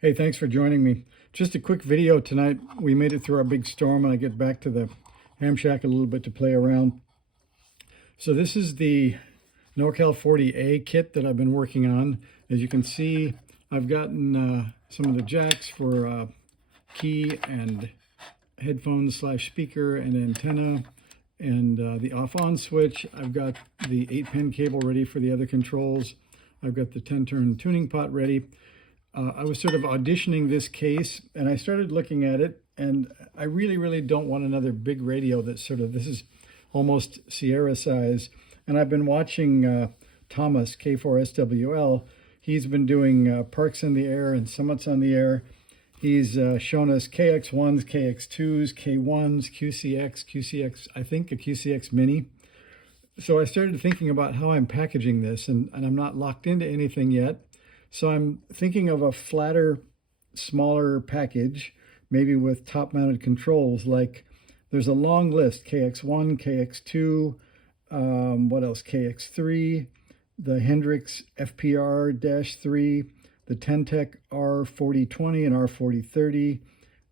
Hey, thanks for joining me. Just a quick video tonight. We made it through our big storm and I get back to the ham shack a little bit to play around. So this is the NorCal 40A kit that I've been working on. As you can see, I've gotten some of the jacks for key and headphones / speaker and antenna, and the off-on switch. I've got the 8-pin cable ready for the other controls. I've got the 10-turn tuning pot ready. I was sort of auditioning this case and I started looking at it, and I really don't want another big radio that's this is almost Sierra size. And I've been watching Thomas, K4SWL. He's been doing Parks in the Air and Summits on the Air. He's shown us KX1s, KX2s, K1s, QCX, I think a QCX Mini. So I started thinking about how I'm packaging this, and I'm not locked into anything yet. So I'm thinking of a flatter, smaller package, maybe with top-mounted controls. Like there's a long list: KX1, KX2, what else? KX3, the Hendrix FPR-3, the Ten-Tec R4020 and R4030,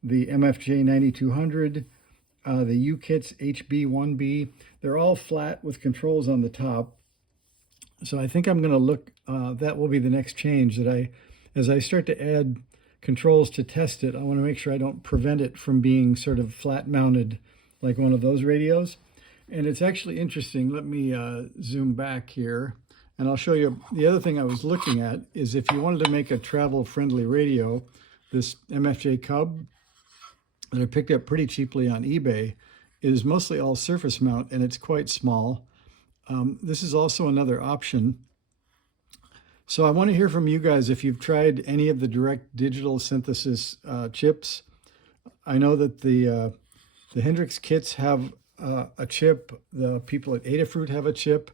the MFJ 9200, the UKITS HB1B. They're all flat with controls on the top. So I think I'm going to look, that will be the next change, that as I start to add controls to test it, I want to make sure I don't prevent it from being sort of flat mounted like one of those radios. And it's actually interesting. Let me zoom back here and I'll show you. The other thing I was looking at is if you wanted to make a travel friendly radio, this MFJ Cub that I picked up pretty cheaply on eBay is mostly all surface mount and it's quite small. This is also another option. So I want to hear from you guys if you've tried any of the direct digital synthesis chips. I know that the Hendrix kits have a chip. The people at Adafruit have a chip.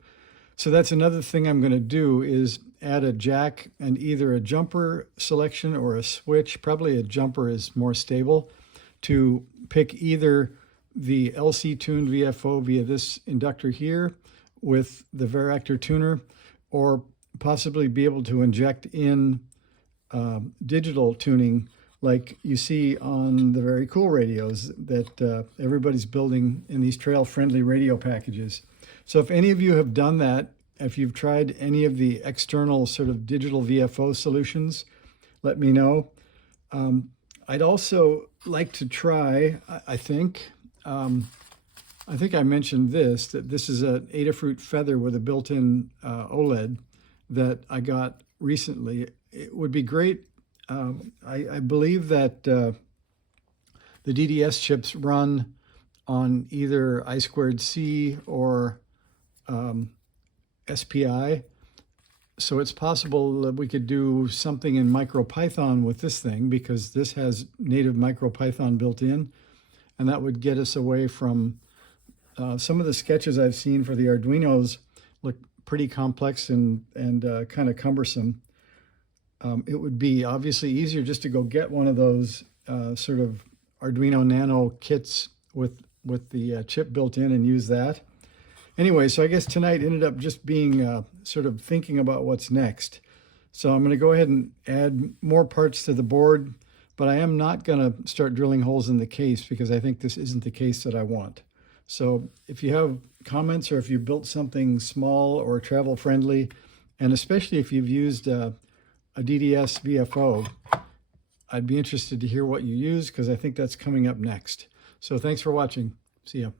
So that's another thing I'm going to do, is add a jack and either a jumper selection or a switch. Probably a jumper is more stable, to pick either the LC tuned VFO via this inductor here with the Varactor tuner, or possibly be able to inject in digital tuning like you see on the very cool radios that everybody's building in these trail-friendly radio packages. So if any of you have done that, if you've tried any of the external sort of digital VFO solutions, let me know. I'd also like to try, I think I mentioned this, that this is an Adafruit Feather with a built-in OLED that I got recently. It would be great. I believe that the DDS chips run on either I2C or SPI. So it's possible that we could do something in MicroPython with this thing, because this has native MicroPython built in, and that would get us away from some of the sketches I've seen for the Arduinos look pretty complex and kind of cumbersome. It would be obviously easier just to go get one of those sort of Arduino Nano kits with the chip built in and use that. Anyway, so I guess tonight ended up just being sort of thinking about what's next. So I'm going to go ahead and add more parts to the board, but I am not going to start drilling holes in the case because I think this isn't the case that I want. So if you have comments, or if you built something small or travel friendly, and especially if you've used a DDS VFO, I'd be interested to hear what you use, because I think that's coming up next. So thanks for watching. See ya.